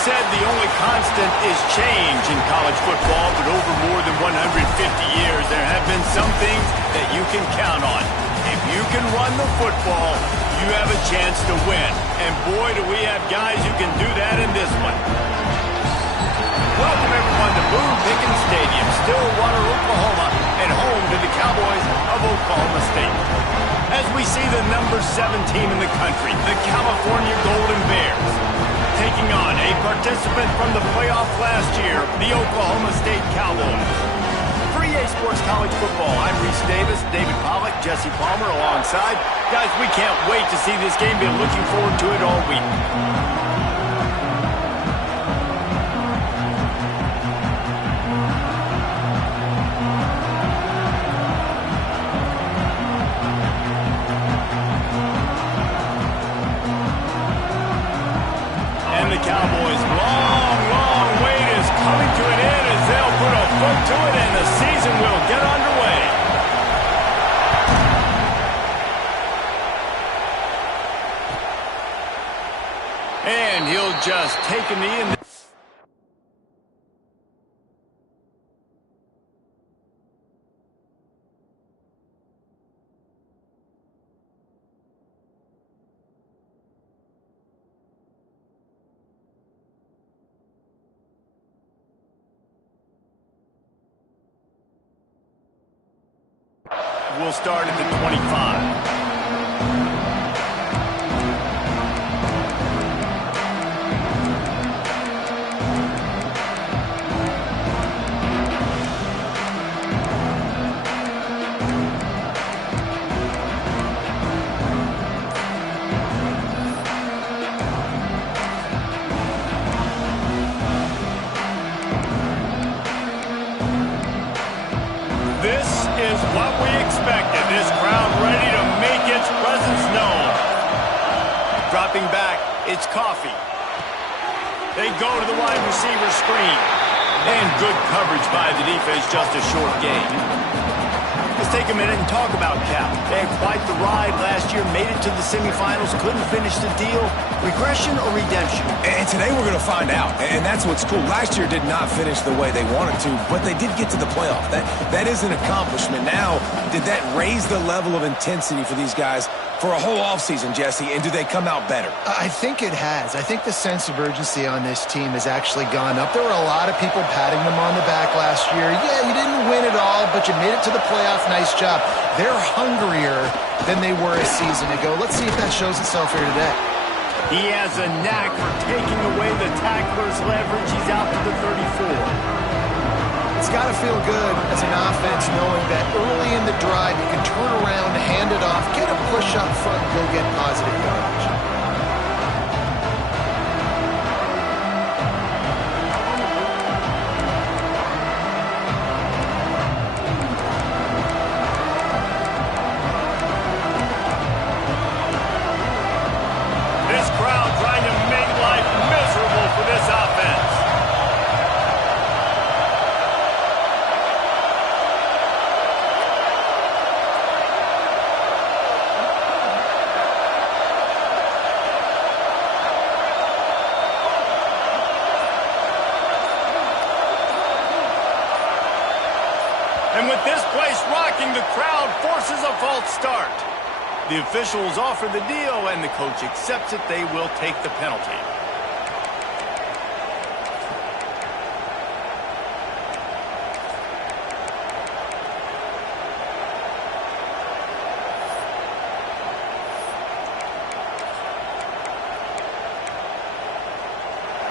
said the only constant is change in college football, but over more than 150 years, there have been some things that you can count on. If you can run the football, you have a chance to win. And boy, do we have guys who can do that in this one. Welcome, everyone, to Boone Pickens Stadium, Stillwater, Oklahoma, and home to the Cowboys of Oklahoma State. As we see the number 7 team in the country, the California Golden Bears, taking on a participant from the playoff last year, the Oklahoma State Cowboys. For EA Sports College Football, I'm Reese Davis, David Pollack, Jesse Palmer alongside. Guys, we can't wait to see this game. Been looking forward to it all week. The Cowboys' long wait is coming to an end as they'll put a foot to it and the season will get underway. And he'll just take a knee and we'll start at the 25. This is what we expected. This crowd ready to make its presence known. Dropping back, it's Coffee. They go to the wide receiver screen. And good coverage by the defense, just a short gain. Let's take a minute and talk about Cal. They had quite the ride last year, made it to the semifinals, couldn't finish the deal. Regression or redemption? And today we're going to find out, and that's what's cool. Last year did not finish the way they wanted to, but they did get to the playoff. That is an accomplishment. Now, did that raise the level of intensity for these guys for a whole offseason, Jesse, and do they come out better? I think it has. I think the sense of urgency on this team has actually gone up. There were a lot of people patting them on the back last year. Yeah, you didn't win it all, but you made it to the playoff. Nice job. They're hungrier than they were a season ago. Let's see if that shows itself here today. He has a knack for taking away the tackler's leverage. He's out to the 34. It's got to feel good as an offense knowing that early in the drive you can turn around, hand it off, get a push up front, and go get positive yardage. This crowd trying to make life miserable for this offense. And with this place rocking, the crowd forces a false start. The officials offer the deal, and the coach accepts it. They will take the penalty.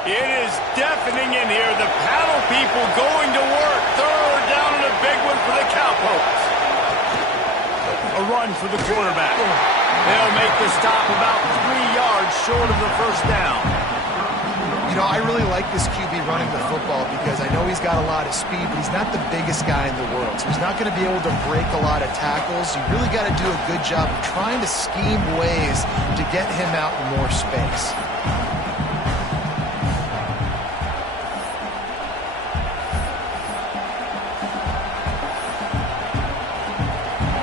It is deafening in here. The paddle people going to work. Third down and a big one for the Cowpokes. A run for the quarterback. They'll make the stop about 3 yards short of the first down. You know, I really like this QB running the football because I know he's got a lot of speed, but he's not the biggest guy in the world. So he's not going to be able to break a lot of tackles. You really got to do a good job of trying to scheme ways to get him out in more space.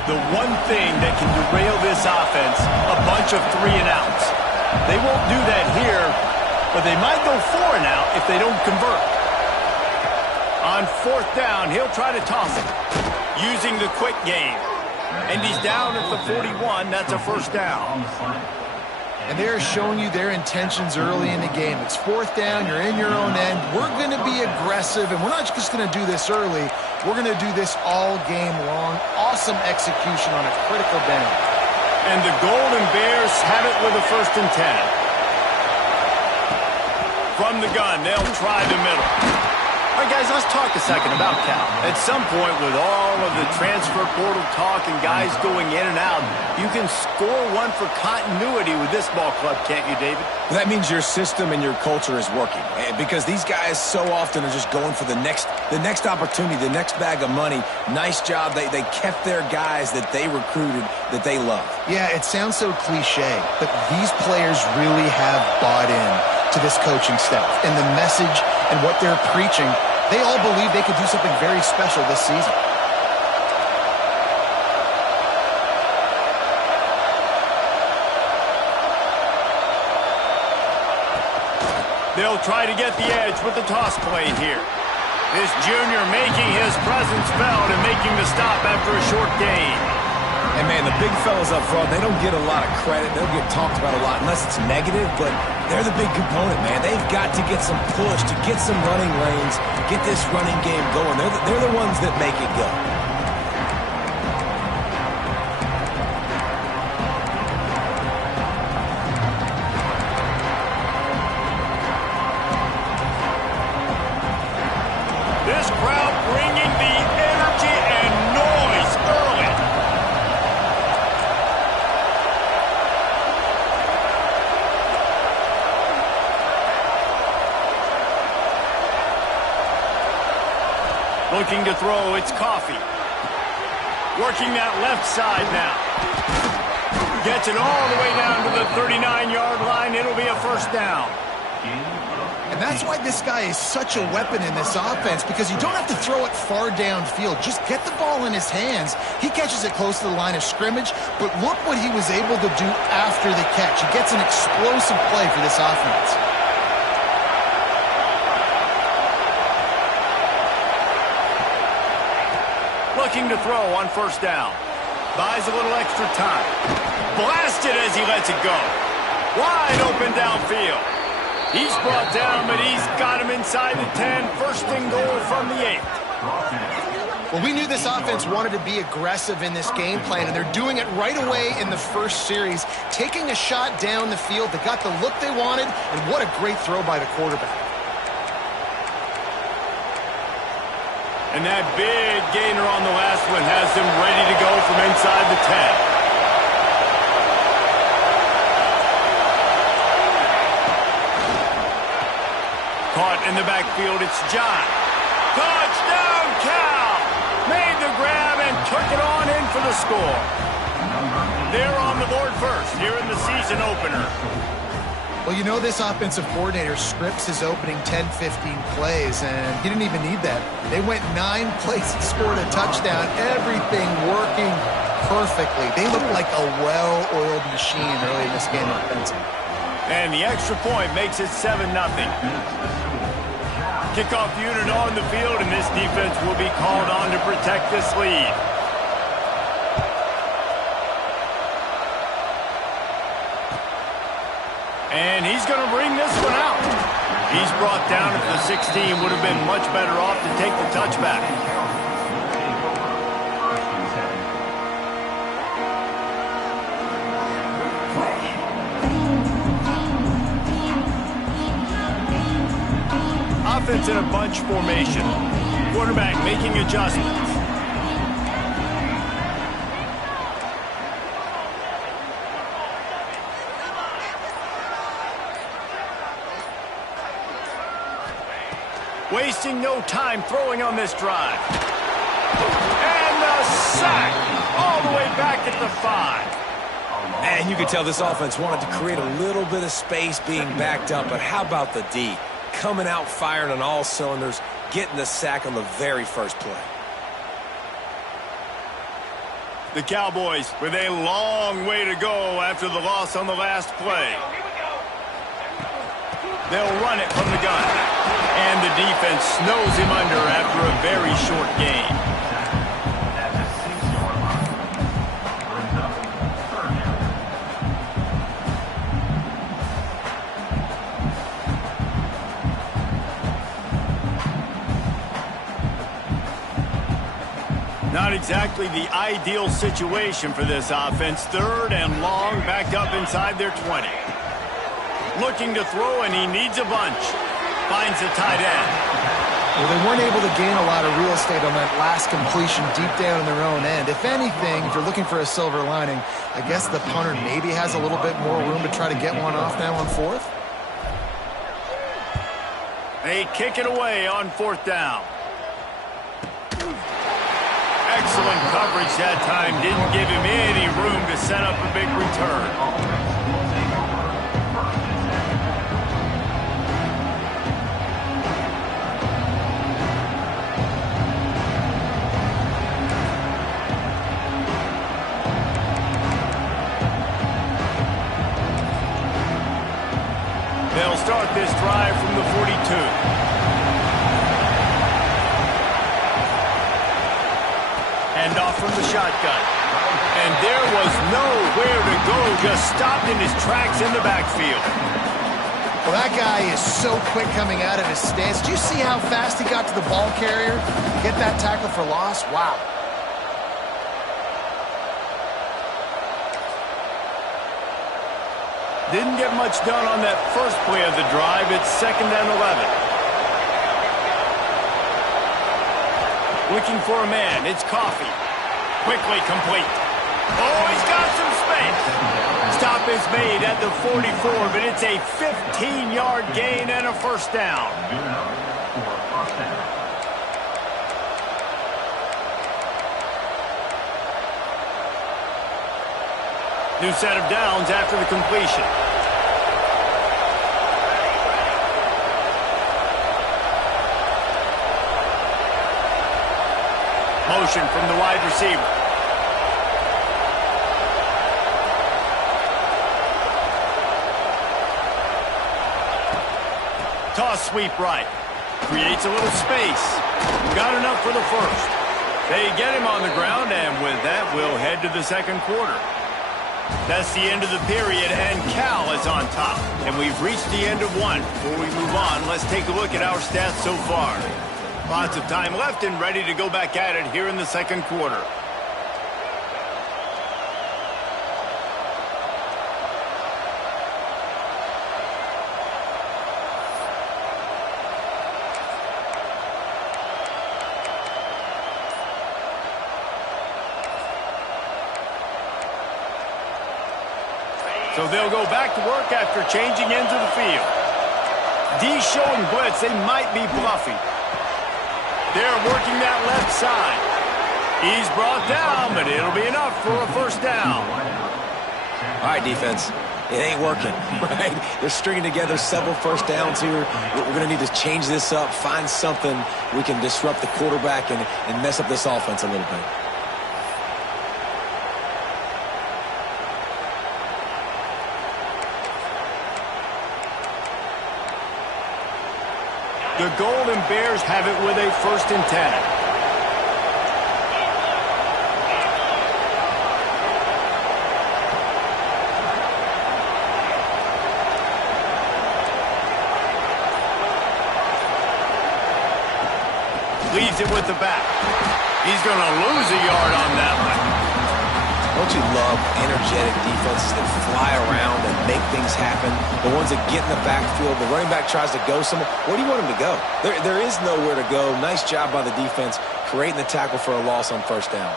The one thing that can derail this offense, a bunch of 3-and-outs. They won't do that here. but they might go for and out if they don't convert. On 4th down, he'll try to toss it, using the quick game. And he's down at the 41. That's a 1st down. And they're showing you their intentions early in the game. It's 4th down. You're in your own end. We're going to be aggressive, and we're not just going to do this early. We're going to do this all game long. Awesome execution on a critical down. And the Golden Bears have it with a 1st and 10. From the gun, they'll try the middle. All right, guys, let's talk a second about Cal. At some point, with all of the transfer portal talk and guys going in and out, you can score one for continuity with this ball club, can't you, David? Well, that means your system and your culture is working, because these guys so often are just going for the next opportunity, the next bag of money. Nice job. They kept their guys that they recruited, that they love. Yeah, it sounds so cliche, but these players really have bought in to this coaching staff and the message and what they're preaching. They all believe they could do something very special this season. They'll try to get the edge with the toss play here. This junior making his presence felt and making the stop after a short gain. And, man, the big fellas up front, they don't get a lot of credit. They'll get talked about a lot unless it's negative, but they're the big component, man. They've got to get some push, to get some running lanes, get this running game going. They're the ones that make it go. This crowd bringing the energy and noise early. Looking to throw, it's Coffee. Working that left side now. Gets it all the way down to the 39-yard line. It'll be a 1st down. And that's why this guy is such a weapon in this offense, because you don't have to throw it far downfield. Just get the ball in his hands. He catches it close to the line of scrimmage, but look what he was able to do after the catch. He gets an explosive play for this offense. Looking to throw on 1st down. Buys a little extra time. Blasted as he lets it go. Wide open downfield. He's brought down, but he's got him inside the 10. 1st and goal from the 8. Well, we knew this offense wanted to be aggressive in this game plan, and they're doing it right away in the first series, taking a shot down the field. They got the look they wanted, and what a great throw by the quarterback. And that big gainer on the last one has them ready to go from inside the 10. Caught in the backfield, it's John. Touchdown, Cal! Made the grab and took it on in for the score. They're on the board first here in the season opener. Well, you know this offensive coordinator scripts his opening 10, 15 plays, and he didn't even need that. They went 9 plays and scored a touchdown, everything working perfectly. They look like a well-oiled machine early in this game offensively. And the extra point makes it 7-0. Kickoff unit on the field, and this defense will be called on to protect this lead. And he's going to bring this one out. He's brought down at the 16. Would have been much better off to take the touchback. Offense in a bunch formation. Quarterback making adjustments. Wasting no time throwing on this drive. And the sack all the way back at the 5. And you can tell this offense wanted to create a little bit of space being backed up, but how about the D? Coming out firing on all cylinders, getting the sack on the very first play. The Cowboys with a long way to go after the loss on the last play. They'll run it from the gun. And the defense snows him under after a very short gain. Not exactly the ideal situation for this offense. 3rd and long, backed up inside their 20. Looking to throw, and he needs a bunch. Finds the tight end. Well, they weren't able to gain a lot of real estate on that last completion deep down in their own end. If anything, if you're looking for a silver lining, I guess the punter maybe has a little bit more room to try to get one off now on 4th. They kick it away on 4th down. Excellent coverage that time. Didn't give him any room to set up a big return. They'll start this drive from the 42. And off from the shotgun. And there was nowhere to go, just stopped in his tracks in the backfield. Well, that guy is so quick coming out of his stance. Do you see how fast he got to the ball carrier? Get that tackle for loss? Wow. Didn't get much done on that first play of the drive. It's 2nd and 11. Looking for a man. It's Coffee. Quickly complete. Oh, he's got some space. Stop is made at the 44, but it's a 15-yard gain and a 1st down. New set of downs after the completion. Motion from the wide receiver. Toss sweep right. Creates a little space. Got enough for the 1st. They get him on the ground, and with that, we'll head to the 2nd quarter. That's the end of the period, and Cal is on top. And we've reached the end of 1. Before we move on, let's take a look at our stats so far. Lots of time left and ready to go back at it here in the 2nd quarter. So they'll go back to work after changing into the field. D showing blitz. They might be bluffing. They're working that left side. He's brought down, but it'll be enough for a 1st down. All right, defense. It ain't working, right? They're stringing together several 1st downs here. We're going to need to change this up, find something we can disrupt the quarterback and mess up this offense a little bit. The Golden Bears have it with a 1st and 10. Leaves it with the back. He's going to lose a yard on that one. Don't you love energetic defenses that fly around and make things happen? The ones that get in the backfield, the running back tries to go somewhere. Where do you want him to go? There is nowhere to go. Nice job by the defense creating the tackle for a loss on 1st down.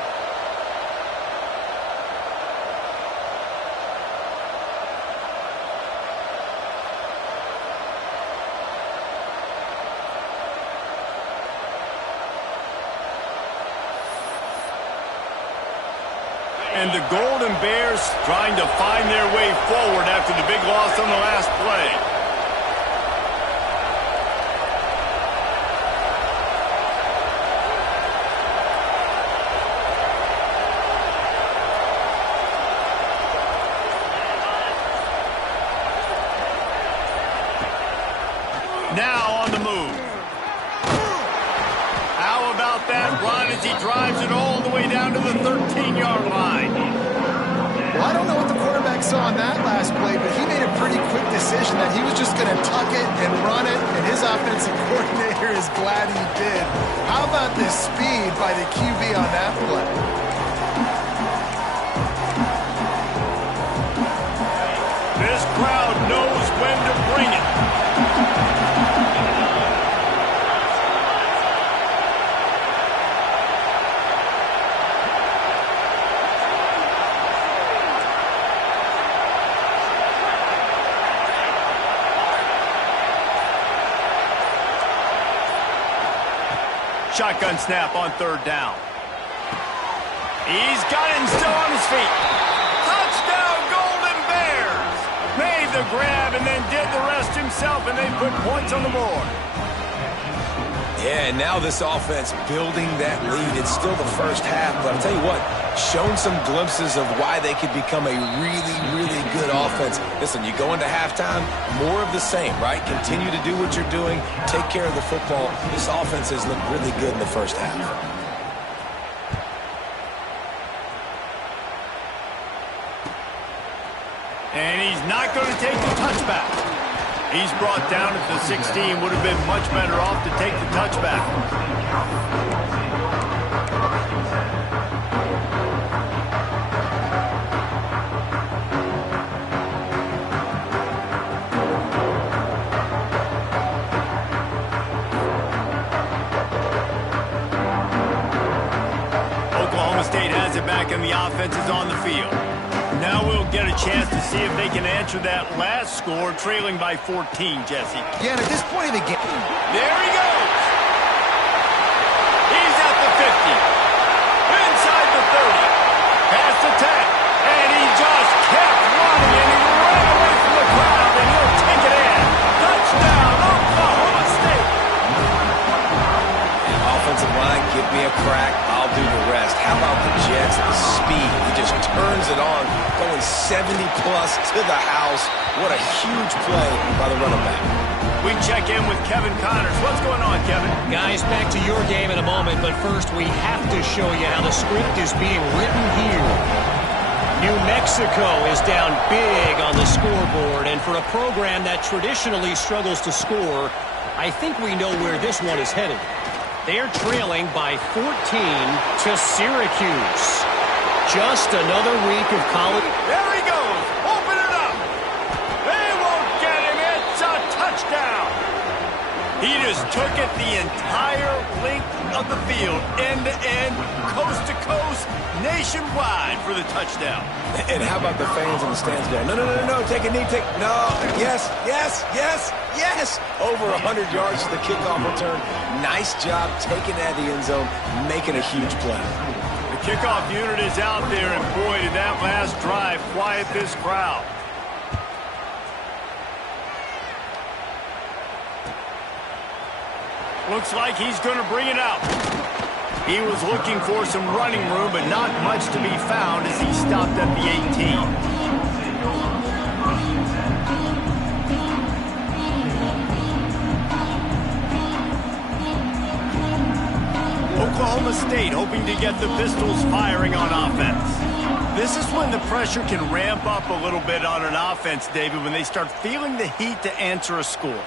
And the Golden Bears trying to find their way forward after the big loss on the last play. that run as he drives it all the way down to the 13-yard line. Well, I don't know what the quarterback saw on that last play, but he made a pretty quick decision that he was just going to tuck it and run it, and his offensive coordinator is glad he did. How about the speed by the QB on that play? This crowd knows when to bring it. Shotgun snap on third down. He's got it and still on his feet. Touchdown, Golden Bears! Made the grab and then did the rest himself, and they put points on the board. Yeah, and now this offense building that lead. It's still the first half, but I'll tell you what, shown some glimpses of why they could become a really, really good offense. Listen, you go into halftime, more of the same, right? Continue to do what you're doing, take care of the football. This offense has looked really good in the first half. And he's not going to take the touchback. He's brought down at the 16. Would have been much better off to take the touchback. Oklahoma State has it back and the offense is on the field. Now we'll get a chance to see if they can answer that last score, trailing by 14, Jesse. Yeah, and at this point of the game... There he goes! He's at the 50. Inside the 30. Past the 10. And he just kept running, and he ran away from the crowd, and he'll take it in. Touchdown, Oklahoma State! Offensive line, give me a crack, I'll do the rest. How about the Jets? The speed, he just turns it on, going 70-plus to the house. What a huge play by the running back. We check in with Kevin Connors. What's going on, Kevin? Guys, back to your game in a moment, but first we have to show you how the script is being written here. New Mexico is down big on the scoreboard, and for a program that traditionally struggles to score, I think we know where this one is headed. They're trailing by 14 to Syracuse. Just another week of college. There he goes. Open it up. They won't get him. It's a touchdown. He just took it the entire length of the field, end to end, coast to coast, nationwide for the touchdown. And how about the fans in the stands going, no, no, no, no, take a knee, no, yes, yes, yes, yes. Over 100 yards to the kickoff return. Nice job taking that to the end zone, making a huge play. The kickoff unit is out there, and boy, did that last drive quiet this crowd. Looks like he's going to bring it out. He was looking for some running room, but not much to be found as he stopped at the 18. Oklahoma State hoping to get the Pistols firing on offense. This is when the pressure can ramp up a little bit on an offense, David, when they start feeling the heat to answer a score.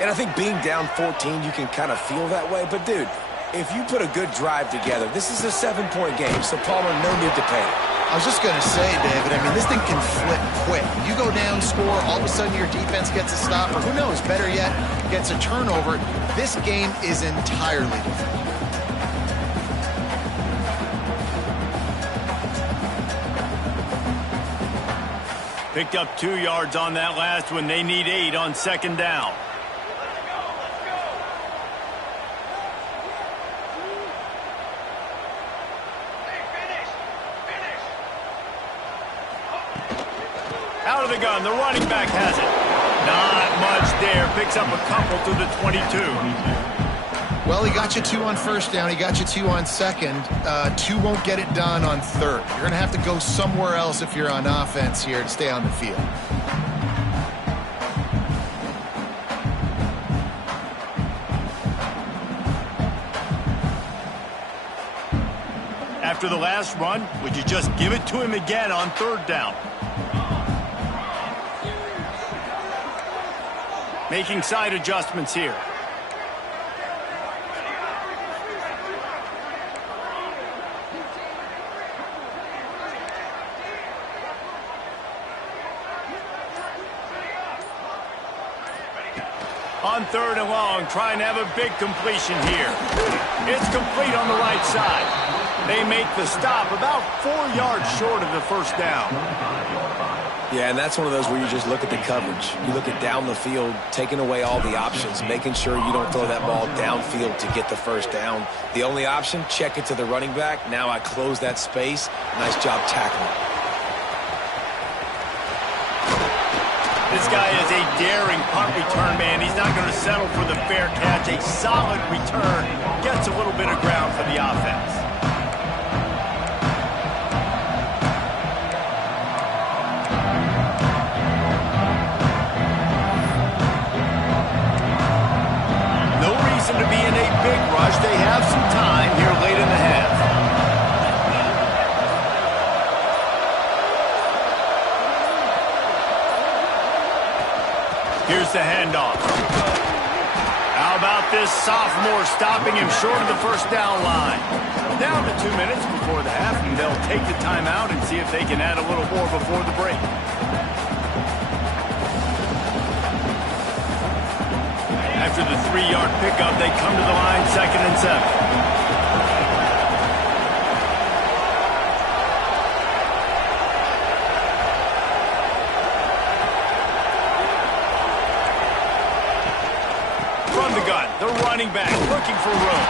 And I think being down 14, you can kind of feel that way. But, dude, if you put a good drive together, this is a 7-point game. So, Palmer, no need to panic. I was just going to say, David, I mean, this thing can flip quick. You go down, score, all of a sudden your defense gets a stop, or who knows, better yet, gets a turnover. This game is entirely different. Picked up 2 yards on that last one. They need 8 on second down. Out of the gun, the running back has it. Not much there. Picks up a couple to the 22. Well, he got you 2 on first down. He got you 2 on second. 2 won't get it done on third. You're going to have to go somewhere else if you're on offense here to stay on the field. After the last run, would you just give it to him again on third down? Making side adjustments here. On third and long, trying to have a big completion here. It's complete on the right side. They make the stop about 4 yards short of the first down. Yeah, and that's one of those where you just look at the coverage. You look at down the field, taking away all the options, making sure you don't throw that ball downfield to get the first down. The only option, check it to the running back. Now I close that space. Nice job tackling. This guy is a daring punt return man. He's not going to settle for the fair catch. A solid return. Gets a little bit of ground for the offense. No reason to be in a big rush. They have some time here late in the half. Here's the handoff. How about this sophomore stopping him short of the first down line? Down to 2 minutes before the half, and they'll take the timeout and see if they can add a little more before the break. After the 3-yard pickup, they come to the line, 2nd and 7. The running back looking for room.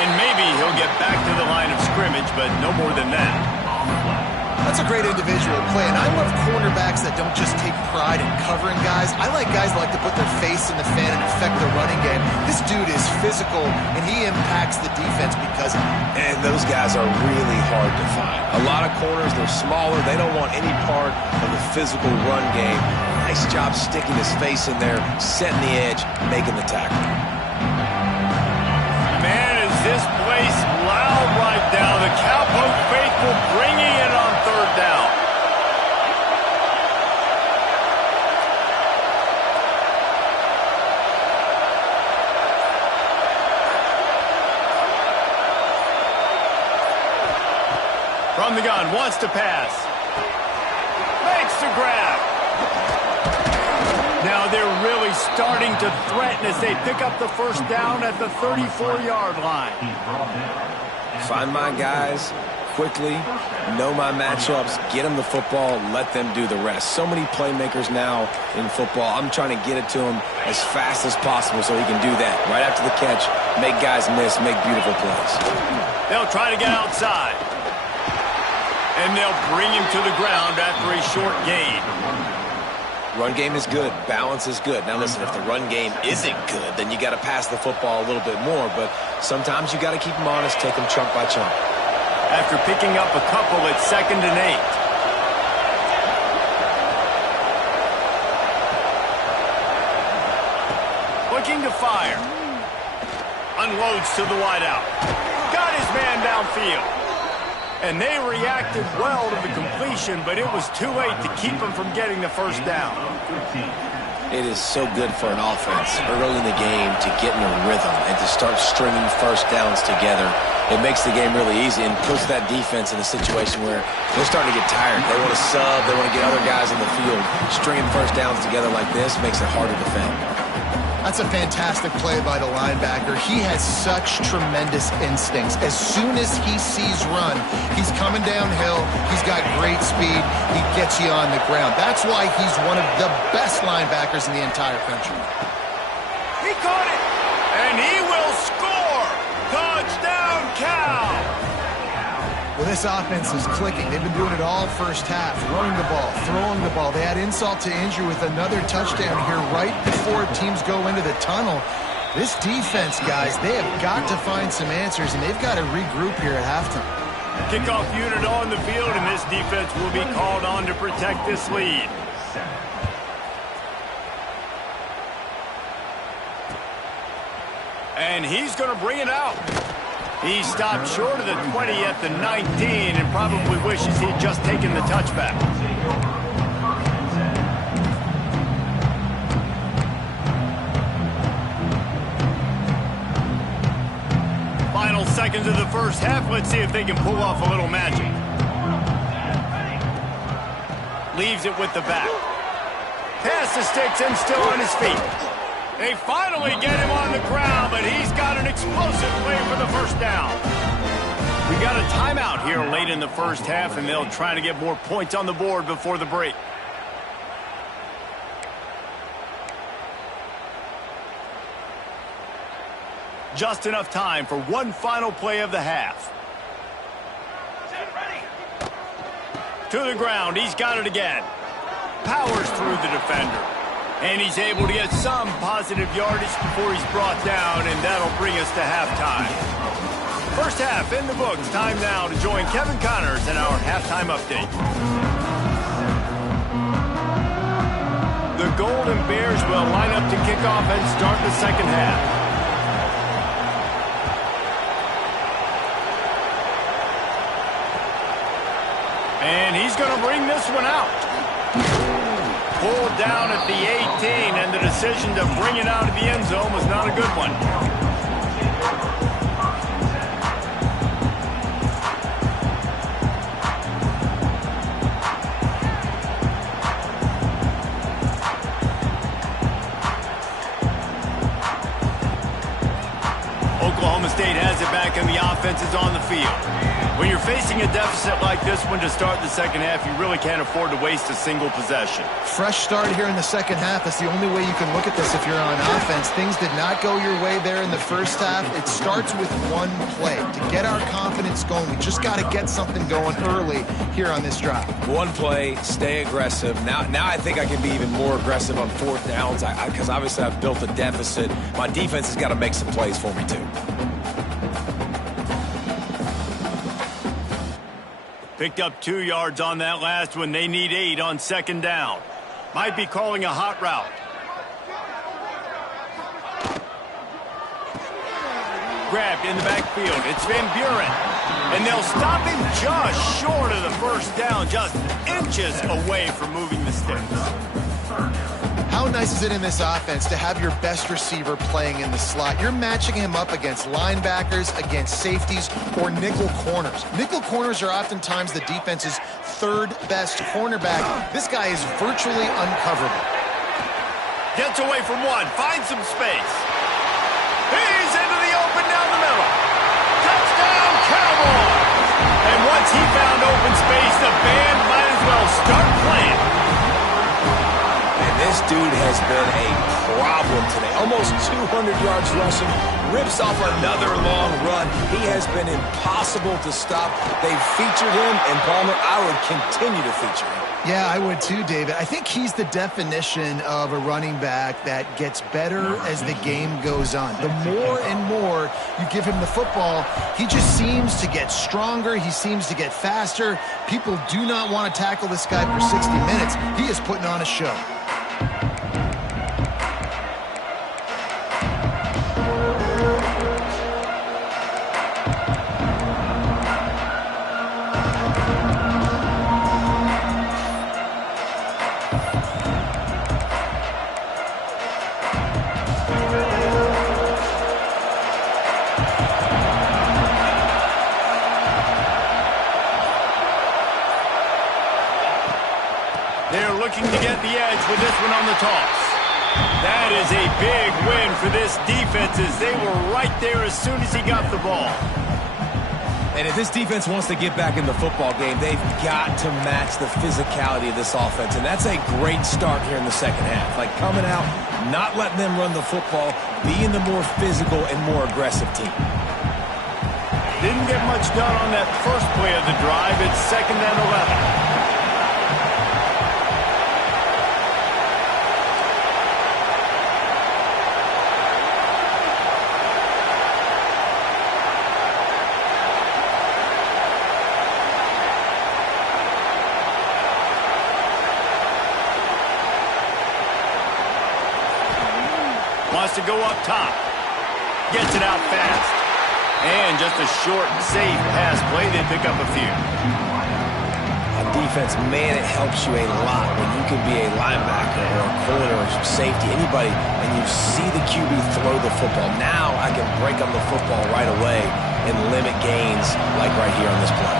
And maybe he'll get back to the line of scrimmage, but no more than that. That's a great individual play, and I love cornerbacks that don't just take pride in covering guys. I like guys that like to put their face in the fan and affect the running game. This dude is physical, and he impacts the defense because of it. And those guys are really hard to find. A lot of corners, they're smaller. They don't want any part of the physical run game. Nice job sticking his face in there, setting the edge, making the tackle. This place loud right now. The Cowpoke faithful bringing it on third down. From the gun, wants to pass. Makes the grab. Now they're really starting to threaten as they pick up the first down at the 34-yard line. Find my guys quickly, know my matchups, get them the football, let them do the rest. So many playmakers now in football. I'm trying to get it to him as fast as possible so he can do that. Right after the catch, make guys miss, make beautiful plays. They'll try to get outside. And they'll bring him to the ground after a short gain. Run game is good. Balance is good. Now, listen, if the run game isn't good, then you got to pass the football a little bit more. But sometimes you got to keep them honest, take them chunk by chunk. After picking up a couple, it's 2nd and 8. Looking to fire. Unloads to the wideout. Got his man downfield. And they reacted well to the completion, but it was too late to keep them from getting the first down. It is so good for an offense early in the game to get in a rhythm and to start stringing first downs together. It makes the game really easy and puts that defense in a situation where they're starting to get tired. They want to sub. They want to get other guys in the field. Stringing first downs together like this makes it hard to defend. That's a fantastic play by the linebacker. He has such tremendous instincts. As soon as he sees run, he's coming downhill. He's got great speed. He gets you on the ground. That's why he's one of the best linebackers in the entire country. He caught it, and he will score. Touchdown, Cal. Well, this offense is clicking. They've been doing it all first half, running the ball, throwing the ball. They had insult to injury with another touchdown here right before teams go into the tunnel. This defense, guys, they have got to find some answers, and they've got to regroup here at halftime. Kickoff unit on the field, and this defense will be called on to protect this lead. And he's going to bring it out. He stopped short of the 20 at the 19 and probably wishes he'd just taken the touchback. Final seconds of the first half. Let's see if they can pull off a little magic. Leaves it with the back. Pass the sticks and still on his feet. They finally get him on the ground, but he's got an explosive play for the first down. We got a timeout here late in the first half, and they'll try to get more points on the board before the break. Just enough time for one final play of the half. To the ground, he's got it again. Powers through the defender. And he's able to get some positive yardage before he's brought down, and that'll bring us to halftime. First half in the books. Time now to join Kevin Connors in our halftime update. The Golden Bears will line up to kick off and start the second half. And he's going to bring this one out. Pulled down at the 18, and the decision to bring it out of the end zone was not a good one. Oklahoma State has it back, and the offense is on the field. When you're facing a deficit like this one to start the second half, you really can't afford to waste a single possession. Fresh start here in the second half. That's the only way you can look at this if you're on offense. Things did not go your way there in the first half. It starts with one play. To get our confidence going, we just got to get something going early here on this drive. One play, stay aggressive. Now I think I can be even more aggressive on fourth downs because obviously I've built a deficit. My defense has got to make some plays for me too. Picked up 2 yards on that last one. They need 8 on second down. Might be calling a hot route. Grabbed in the backfield. It's Van Buren. And they'll stop him just short of the first down, just inches away from moving the sticks. How nice is it in this offense to have your best receiver playing in the slot? You're matching him up against linebackers, against safeties, or nickel corners. Nickel corners are oftentimes the defense's third best cornerback. This guy is virtually uncoverable. Gets away from one, finds some space. He's into the open down the middle. Touchdown, Cowboys! And once he found open space, the band might as well start playing. This dude has been a problem today. Almost 200 yards rushing. Rips off another long run. He has been impossible to stop. They've featured him, and Palmer, I would continue to feature him. Yeah, I would too, David. I think he's the definition of a running back that gets better as the game goes on. The more and more you give him the football, he just seems to get stronger. He seems to get faster. People do not want to tackle this guy for 60 minutes. He is putting on a show. They're looking to get the edge with this one on the toss. That is a big win for this defense as they were right there as soon as he got the ball. And if this defense wants to get back in the football game, they've got to match the physicality of this offense. And that's a great start here in the second half. Like coming out, not letting them run the football, being the more physical and more aggressive team. Didn't get much done on that first play of the drive. It's 2nd and 11. Wants to go up top. Gets it out fast. And just a short, safe pass play. They pick up a few. On defense, man, it helps you a lot when you can be a linebacker or a corner or safety, anybody, and you see the QB throw the football. Now I can break on the football right away and limit gains like right here on this play.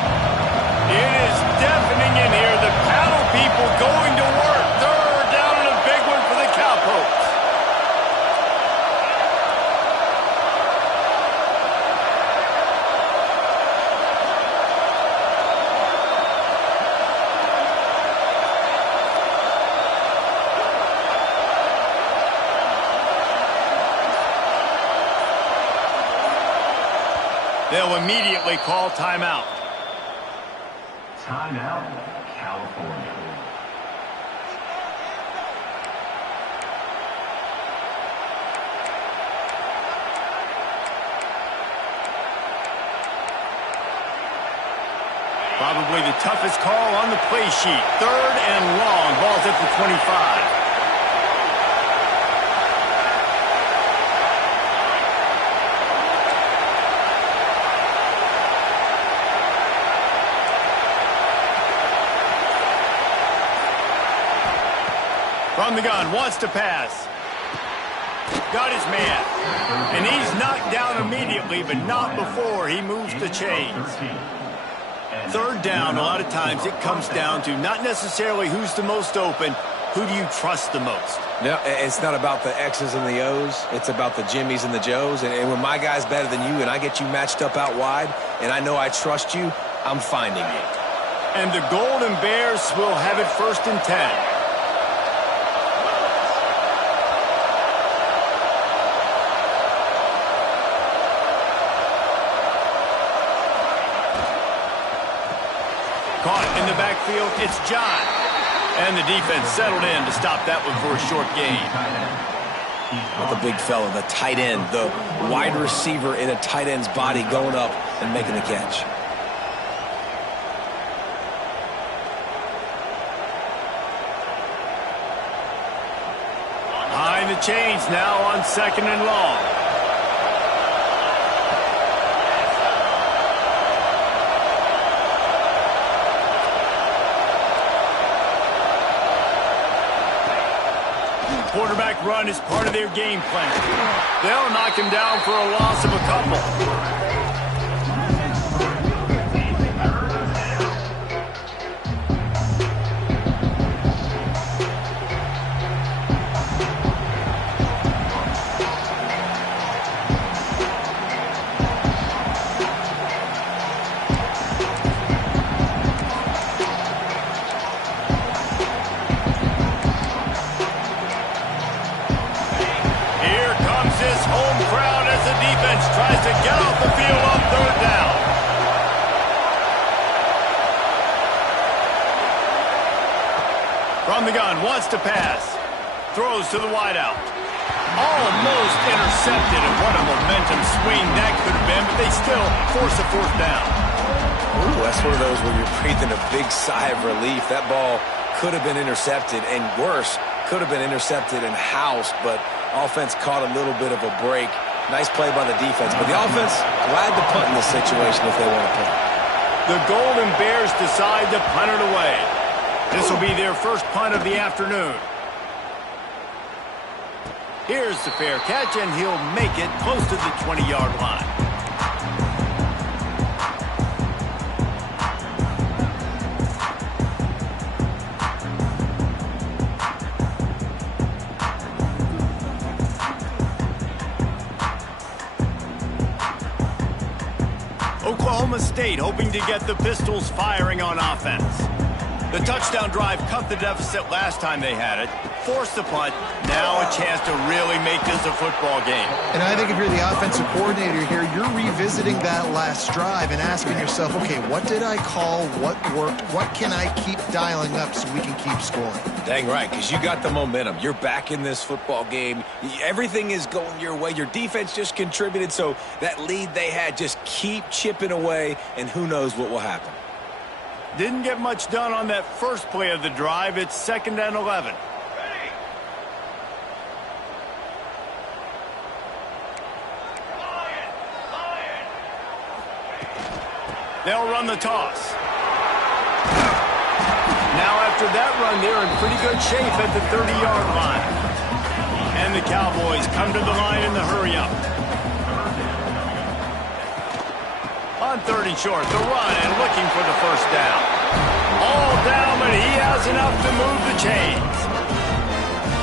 It is deafening in here. The paddle people going to work. Third down and a big one for the Cowpokes. They'll immediately call timeout. Timeout, California. Probably the toughest call on the play sheet. Third and long. Ball's at the 25. From the gun, wants to pass. Got his man. And he's knocked down immediately, but not before he moves the chains. Third down, a lot of times it comes down to not necessarily who's the most open, who do you trust the most? No, it's not about the X's and the O's. It's about the Jimmys and the Joes. And when my guy's better than you and I get you matched up out wide and I know I trust you, I'm finding you. And the Golden Bears will have it 1st and 10. Caught in the backfield, it's John. And the defense settled in to stop that one for a short gain. With the big fella, the tight end, the wide receiver in a tight end's body going up and making the catch. Behind the chains now on 2nd and long. Quarterback run is part of their game plan. They'll knock him down for a loss of a couple. Tries to get off the field on 3rd down. From the gun, wants to pass. Throws to the wideout. Almost intercepted, and what a momentum swing that could have been, but they still force a 4th down. Ooh, that's one of those where you're breathing a big sigh of relief. That ball could have been intercepted, and worse, could have been intercepted and housed, but offense caught a little bit of a break. Nice play by the defense, but the offense glad to punt in this situation if they want to punt. The Golden Bears decide to punt it away. This will be their first punt of the afternoon. Here's the fair catch, and he'll make it close to the 20-yard line. Oklahoma State hoping to get the Pistols firing on offense. The touchdown drive cut the deficit last time they had it, forced the punt, now a chance to really make this a football game. And I think if you're the offensive coordinator here, you're revisiting that last drive and asking yourself, okay, what did I call, what worked, what can I keep dialing up so we can keep scoring? Dang right, because you got the momentum. You're back in this football game. Everything is going your way. Your defense just contributed, so that lead they had, just keep chipping away, and who knows what will happen. Didn't get much done on that first play of the drive. It's 2nd and 11. They'll run the toss. Now after that run, they're in pretty good shape at the 30-yard line. And the Cowboys come to the line in the hurry-up. On 3rd and short, the run and looking for the first down. All down, but he has enough to move the chains.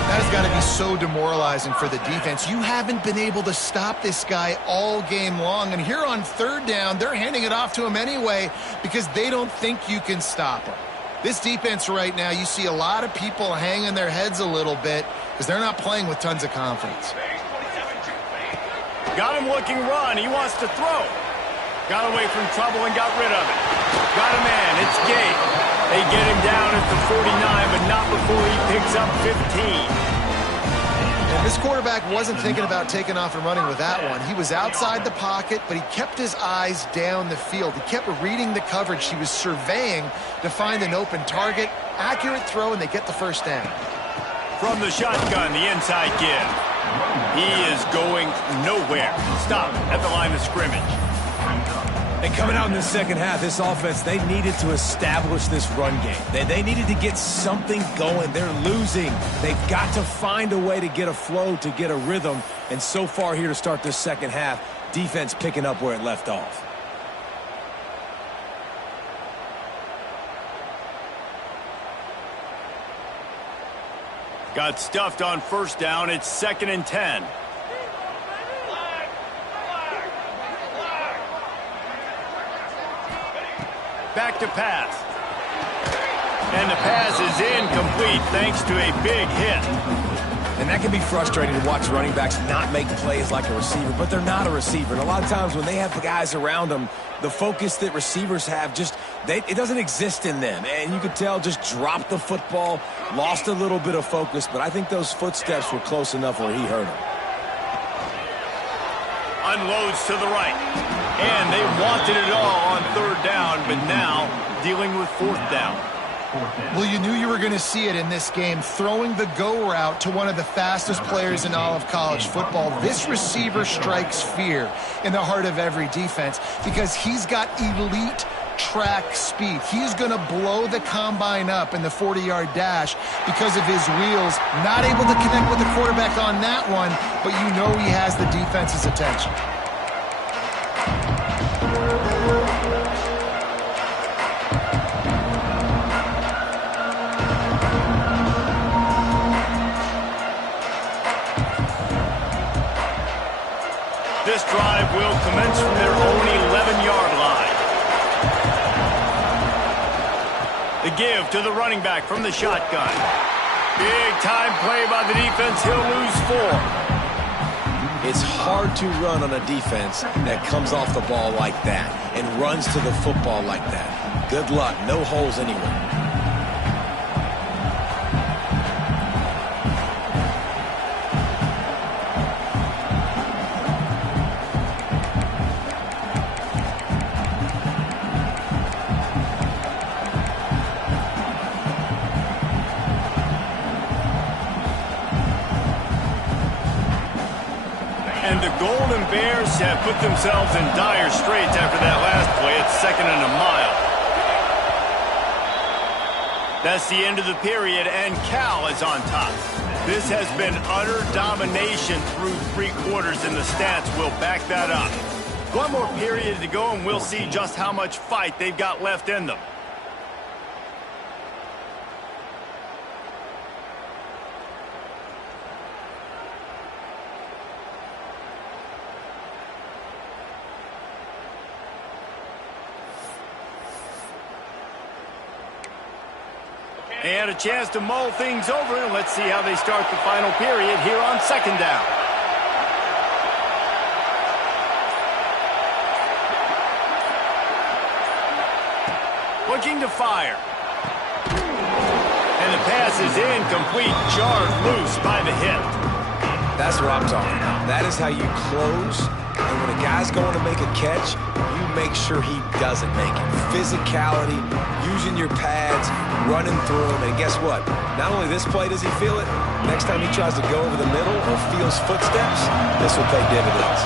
That has got to be so demoralizing for the defense. You haven't been able to stop this guy all game long. And here on 3rd down, they're handing it off to him anyway because they don't think you can stop him. This defense right now, you see a lot of people hanging their heads a little bit because they're not playing with tons of confidence. Got him looking run. He wants to throw. Got away from trouble and got rid of it. Got a man. It's Gabe. They get him down at the 49, but not before he picks up 15. And this quarterback wasn't thinking about taking off and running with that one. He was outside the pocket, but he kept his eyes down the field. He kept reading the coverage. He was surveying to find an open target. Accurate throw, and they get the first down. From the shotgun, the inside give. He is going nowhere. Stop at the line of scrimmage. And coming out in the second half, this offense, they needed to establish this run game. They needed to get something going. They're losing. They've got to find a way to get a flow, to get a rhythm. And so far here to start this second half, defense picking up where it left off. Got stuffed on 1st down. It's 2nd and 10. Back to pass. And the pass is incomplete thanks to a big hit. And that can be frustrating to watch running backs not make plays like a receiver, but they're not a receiver. And a lot of times when they have the guys around them, the focus that receivers have it doesn't exist in them. And you could tell just dropped the football, lost a little bit of focus, but I think those footsteps were close enough where he hurt him. Unloads to the right. And they wanted it all on 3rd down, but now dealing with 4th down. Well, you knew you were going to see it in this game, throwing the go route to one of the fastest players in all of college football. This receiver strikes fear in the heart of every defense because he's got elite track speed. He's going to blow the combine up in the 40-yard dash because of his wheels. Not able to connect with the quarterback on that one, but you know he has the defense's attention. This drive will commence from their own 11-yard line. The give to the running back from the shotgun. Big time play by the defense. He'll lose 4. It's hard to run on a defense that comes off the ball like that and runs to the football like that. Good luck. No holes anywhere. And the Golden Bears have put themselves in dire straits after that last play. It's 2nd and a mile. That's the end of the period, and Cal is on top. This has been utter domination through 3 quarters, and the stats will back that up. One more period to go, and we'll see just how much fight they've got left in them. And a chance to mull things over. And let's see how they start the final period here on 2nd down. Looking to fire. And the pass is incomplete. Jarred loose by the hit. That's what I'm talking about. That is how you close. And when a guy's going to make a catch, you make sure he doesn't make it. Physicality, using your pads, running through him. And guess what? Not only this play does he feel it, next time he tries to go over the middle or feels footsteps, this will pay dividends.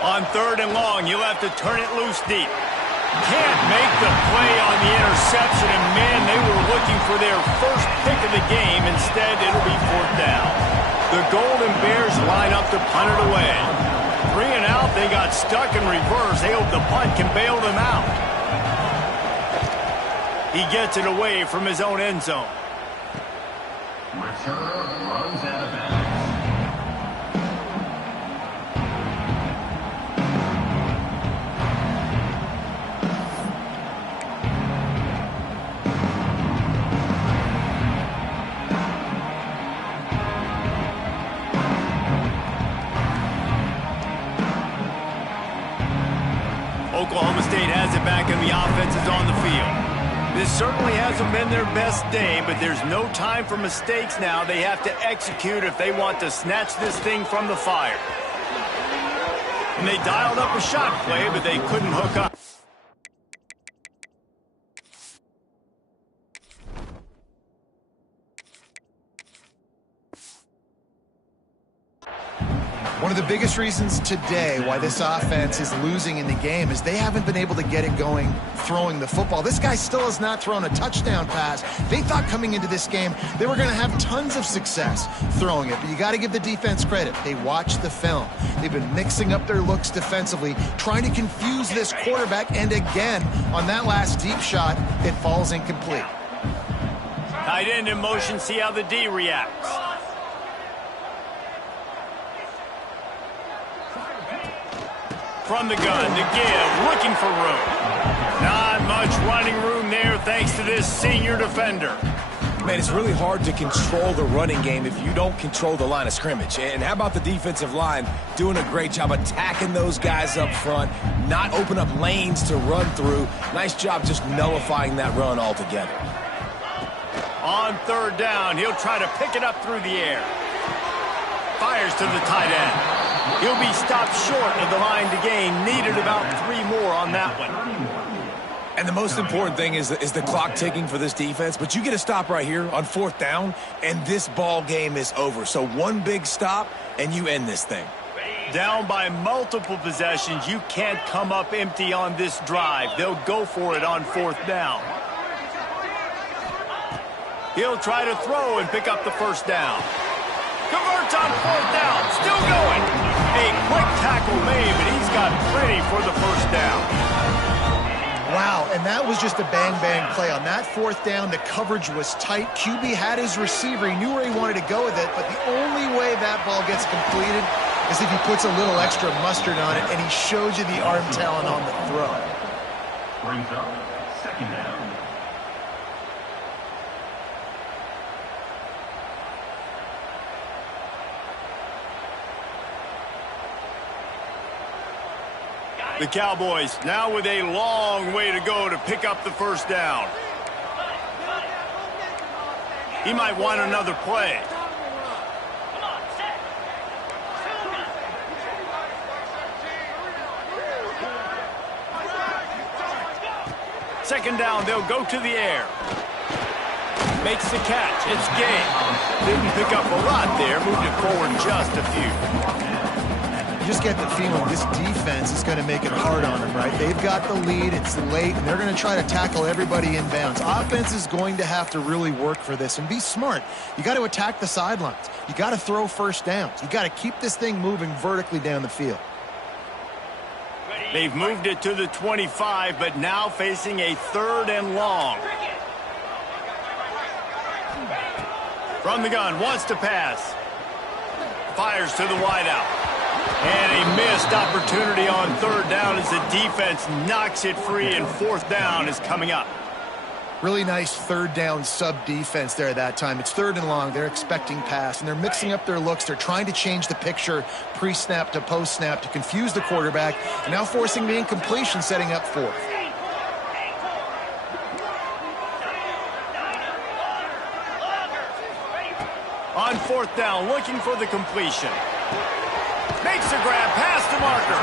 On 3rd and long, you'll have to turn it loose deep. Can't make the play on the interception, and man, they were looking for their first pick of the game. Instead, it'll be 4th down. The Golden Bears line up to punt it away. 3 and out, they got stuck in reverse. They hope the punt can bail them out. He gets it away from his own end zone. Returner runs out of bounds. Oklahoma State has it back, and the offense is on the field. This certainly hasn't been their best day, but there's no time for mistakes now. They have to execute if they want to snatch this thing from the fire. And they dialed up a shot play, but they couldn't hook up. One of the biggest reasons today why this offense is losing in the game is they haven't been able to get it going throwing the football. This guy still has not thrown a touchdown pass. They thought coming into this game they were going to have tons of success throwing it, but you got to give the defense credit. They watched the film. They've been mixing up their looks defensively, trying to confuse this quarterback, and again, on that last deep shot, it falls incomplete. Tight end in motion, see how the D reacts. From the gun to give, looking for room. Not much running room there thanks to this senior defender. Man, it's really hard to control the running game if you don't control the line of scrimmage. And how about the defensive line doing a great job attacking those guys up front, not open up lanes to run through. Nice job just nullifying that run altogether. On 3rd down, he'll try to pick it up through the air. Fires to the tight end. He'll be stopped short of the line to gain. Needed about 3 more on that one. And the most important thing is the clock ticking for this defense. But you get a stop right here on 4th down, and this ball game is over. So one big stop, and you end this thing. Down by multiple possessions. You can't come up empty on this drive. They'll go for it on 4th down. He'll try to throw and pick up the 1st down. Converts on 4th down. Still going. A quick tackle made, but he's got plenty for the 1st down. Wow, and that was just a bang-bang play. On that 4th down, the coverage was tight. QB had his receiver. He knew where he wanted to go with it, but the only way that ball gets completed is if he puts a little extra mustard on it, and he shows you the arm talent on the throw. Brings up 2nd down. The Cowboys now with a long way to go to pick up the 1st down. He might want another play. Second down, they'll go to the air. Makes the catch. It's game. Didn't pick up a lot there. Moved it forward just a few. You just get the feeling this defense is going to make it hard on them, right? They've got the lead, it's late, and they're going to try to tackle everybody inbounds. Offense is going to have to really work for this and be smart. You got to attack the sidelines. You got to throw 1st downs. You got to keep this thing moving vertically down the field. They've moved it to the 25, but now facing a 3rd and long. From the gun, wants to pass. Fires to the wideout. And a missed opportunity on 3rd down as the defense knocks it free, and 4th down is coming up. Really nice 3rd down sub-defense there that time. It's 3rd and long. They're expecting pass, and they're mixing up their looks. They're trying to change the picture pre-snap to post-snap to confuse the quarterback, and now forcing the incompletion, setting up 4th. On 4th down, looking for the completion. Makes a grab past the marker.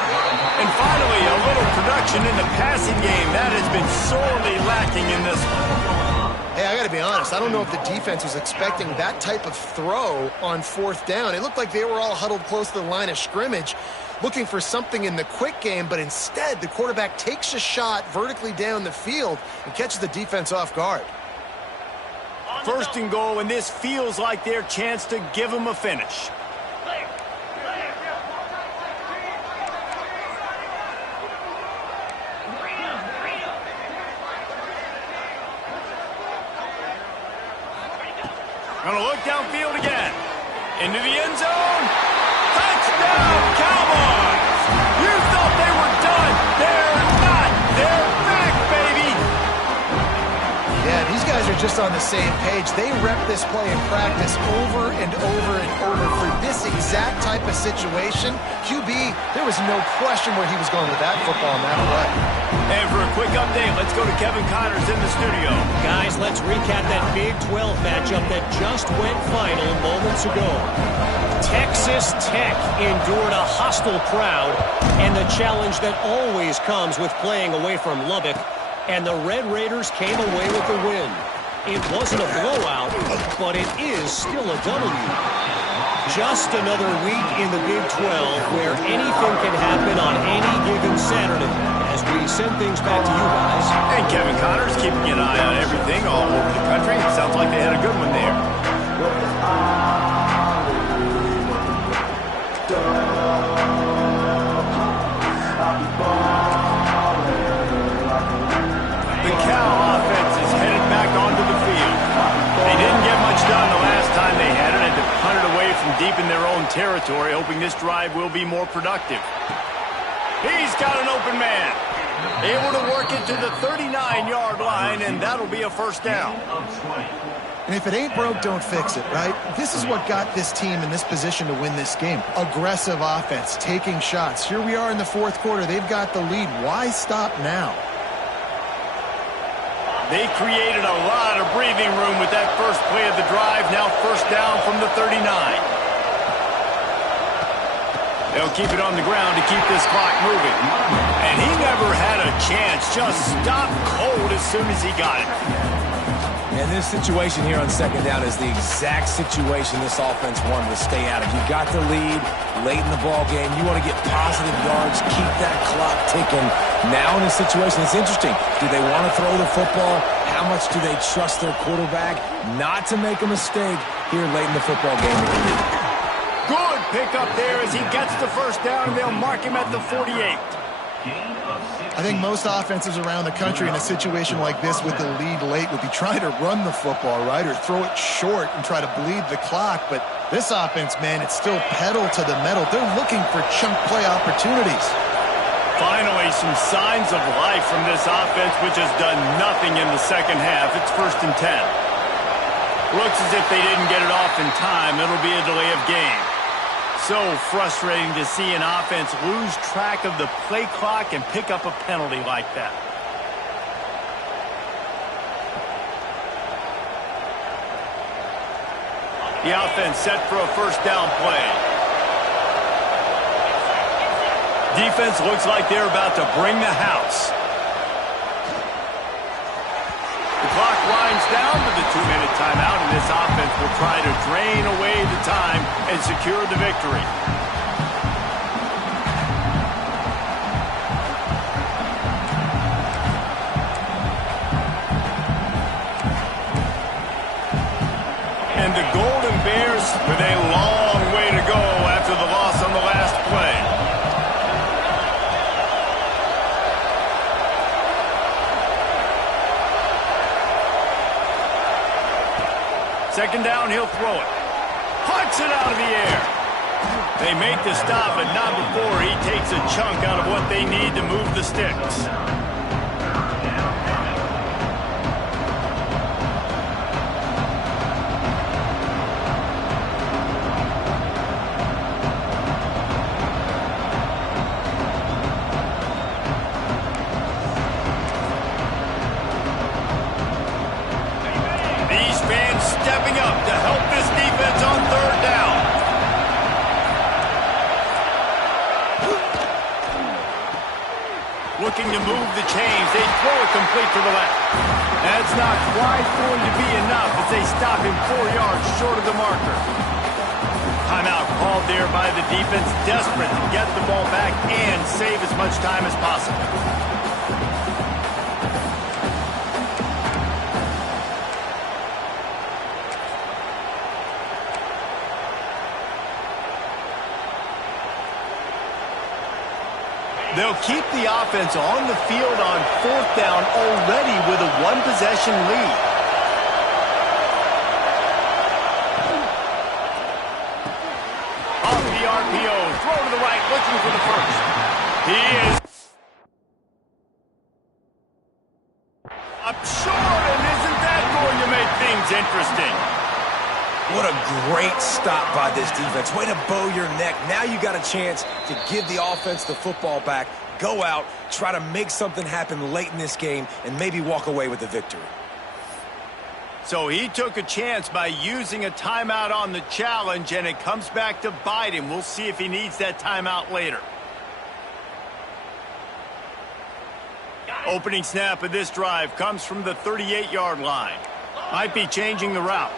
And finally, a little production in the passing game. That has been sorely lacking in this one. Hey, I got to be honest. I don't know if the defense was expecting that type of throw on 4th down. It looked like they were all huddled close to the line of scrimmage, looking for something in the quick game, but instead the quarterback takes a shot vertically down the field and catches the defense off guard. 1st and goal, and this feels like their chance to give them a finish. Gonna look downfield again. Into the end zone. Touchdown, Cowboys! You thought they were done. They're not. They're back, baby. Yeah, these guys are just on the same page. They rep this play in practice over and over and over for this exact type of situation. QB, there was no question where he was going with that football no matter what. And for a quick update, let's go to Kevin Connors in the studio. Guys, let's recap that Big 12 matchup that just went final moments ago. Texas Tech endured a hostile crowd and the challenge that always comes with playing away from Lubbock, and the Red Raiders came away with the win. It wasn't a blowout, but it is still a W. Just another week in the Big 12 where anything can happen on any given Saturday. As we send things back to you guys. And Kevin Connors keeping an eye on everything all over the country. Sounds like they had a good one there. The Cal offense is headed back onto the field. They didn't get much done the last time they had it, and to punt it away from deep in their own territory, hoping this drive will be more productive. He's got an open man. Able to work it to the 39-yard line, and that'll be a 1st down. And if it ain't broke, don't fix it, right? This is what got this team in this position to win this game. Aggressive offense, taking shots. Here we are in the 4th quarter. They've got the lead. Why stop now? They created a lot of breathing room with that first play of the drive. Now 1st down from the 39. They'll keep it on the ground to keep this clock moving. And he never had a chance. Just stopped cold as soon as he got it. And this situation here on 2nd down is the exact situation this offense wanted to stay out of. You got the lead late in the ball game. You want to get positive yards, keep that clock ticking. Now in a situation, it's interesting. Do they want to throw the football? How much do they trust their quarterback not to make a mistake here late in the football game? Good pick up there as he gets the 1st down, and they'll mark him at the 48. I think most offenses around the country in a situation like this with the lead late would be trying to run the football, right, or throw it short and try to bleed the clock. But this offense, man, it's still pedal to the metal. They're looking for chunk play opportunities. Finally, some signs of life from this offense, which has done nothing in the 2nd half. It's 1st and 10. Looks as if they didn't get it off in time. It'll be a delay of game. So frustrating to see an offense lose track of the play clock and pick up a penalty like that. The offense set for a 1st down play. Defense looks like they're about to bring the house. The clock winds down to the 2-minute timeout, and this offense will try to drain away the time and secure the victory. And the Golden Bears with a long way to go after the loss on the last play. 2nd down, he'll throw it. Puts it out of the air. They make the stop, but not before he takes a chunk out of what they need to move the sticks. Stepping up to help this defense on 3rd down. Looking to move the chains. They throw it complete to the left. That's not quite going to be enough as they stop him 4 yards short of the marker. Timeout called there by the defense, desperate to get the ball back and save as much time as possible. They'll keep the offense on the field on 4th down already with a 1-possession lead. Off the RPO, throw to the right, looking for the first. He is up short, and isn't that going to make things interesting? What a great stop by this defense. Way to bow your neck. Now you got a chance to give the offense the football back, go out, try to make something happen late in this game, and maybe walk away with the victory. So he took a chance by using a timeout on the challenge, and it comes back to bite him. We'll see if he needs that timeout later. Opening snap of this drive comes from the 38-yard line. Might be changing the route.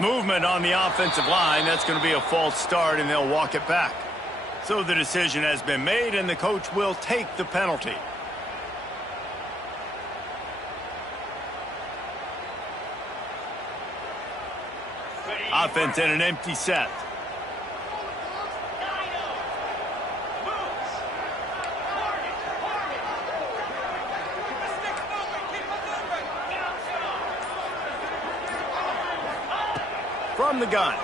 Movement on the offensive line. That's going to be a false start, and they'll walk it back. So the decision has been made, and the coach will take the penalty. Offense in an empty set. From the gun.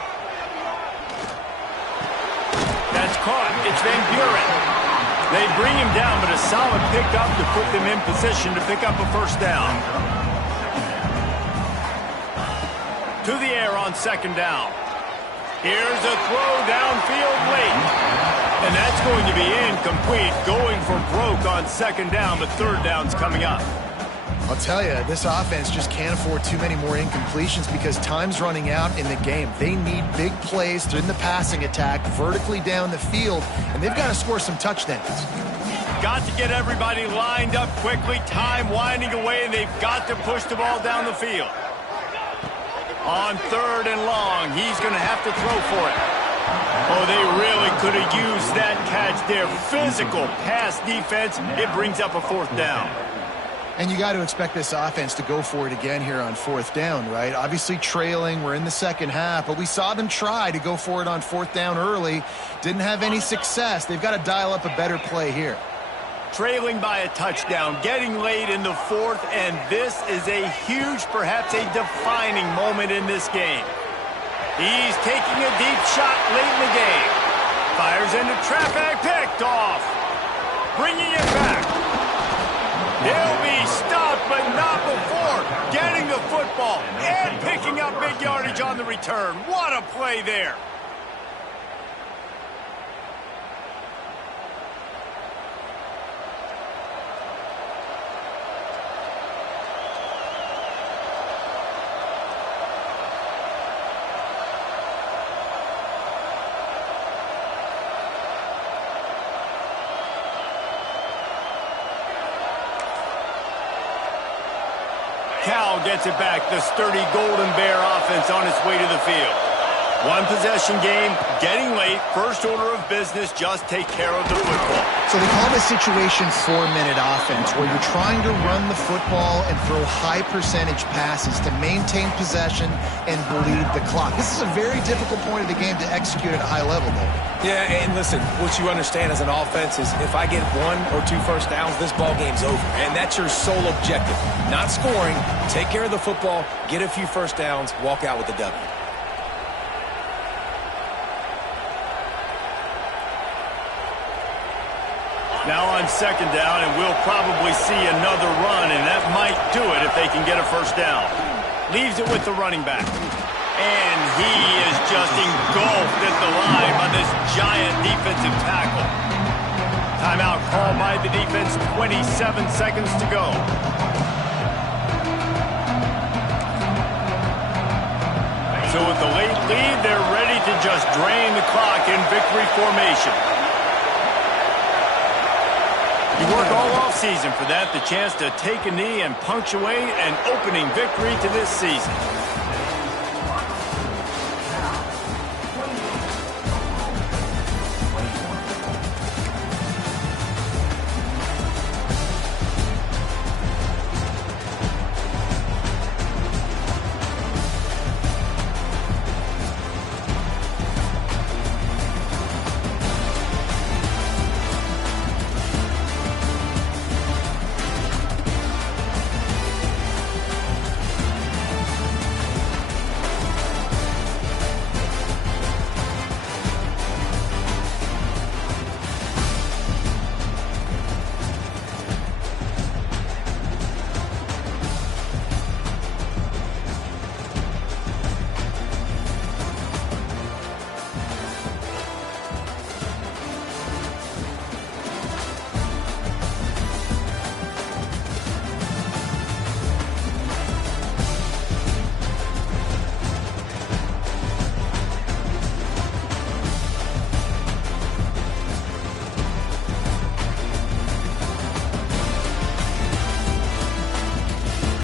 That's caught. It's Van Buren. They bring him down, but a solid pickup to put them in position to pick up a first down. To the air on 2nd down. Here's a throw downfield late. And that's going to be incomplete, going for broke on 2nd down, but 3rd down's coming up. I'll tell you, this offense just can't afford too many more incompletions because time's running out in the game. They need big plays in the passing attack, vertically down the field, and they've got to score some touchdowns. Got to get everybody lined up quickly, time winding away, and they've got to push the ball down the field. On 3rd and long, he's going to have to throw for it. Oh, they really could have used that catch there. Physical pass defense. It brings up a 4th down. And you got to expect this offense to go for it again here on 4th down, right? Obviously trailing, we're in the 2nd half, but we saw them try to go for it on 4th down early. Didn't have any success. They've got to dial up a better play here. Trailing by a touchdown, getting late in the 4th, and this is a huge, perhaps a defining moment in this game. He's taking a deep shot late in the game. Fires into traffic, picked off. Bringing it back. They'll be stopped, but not before getting the football and picking up big yardage on the return. What a play there. Cal gets it back. The sturdy Golden Bear offense on its way to the field. 1-possession game, getting late. First order of business, just take care of the football. So they call this situation 4-minute offense, where you're trying to run the football and throw high-percentage passes to maintain possession and bleed the clock. This is a very difficult point of the game to execute at a high level, though. Yeah, and listen, what you understand as an offense is if I get 1 or 2 first downs, this ball game's over. And that's your sole objective. Not scoring, take care of the football, get a few first downs, walk out with the W. Now on 2nd down, and we'll probably see another run, and that might do it if they can get a first down. Leaves it with the running back. And he is just engulfed at the line by this giant defensive tackle. Timeout called by the defense, 27 seconds to go. So with the late lead, they're ready to just drain the clock in victory formation. You work all offseason for that, the chance to take a knee and punctuate an opening victory to this season.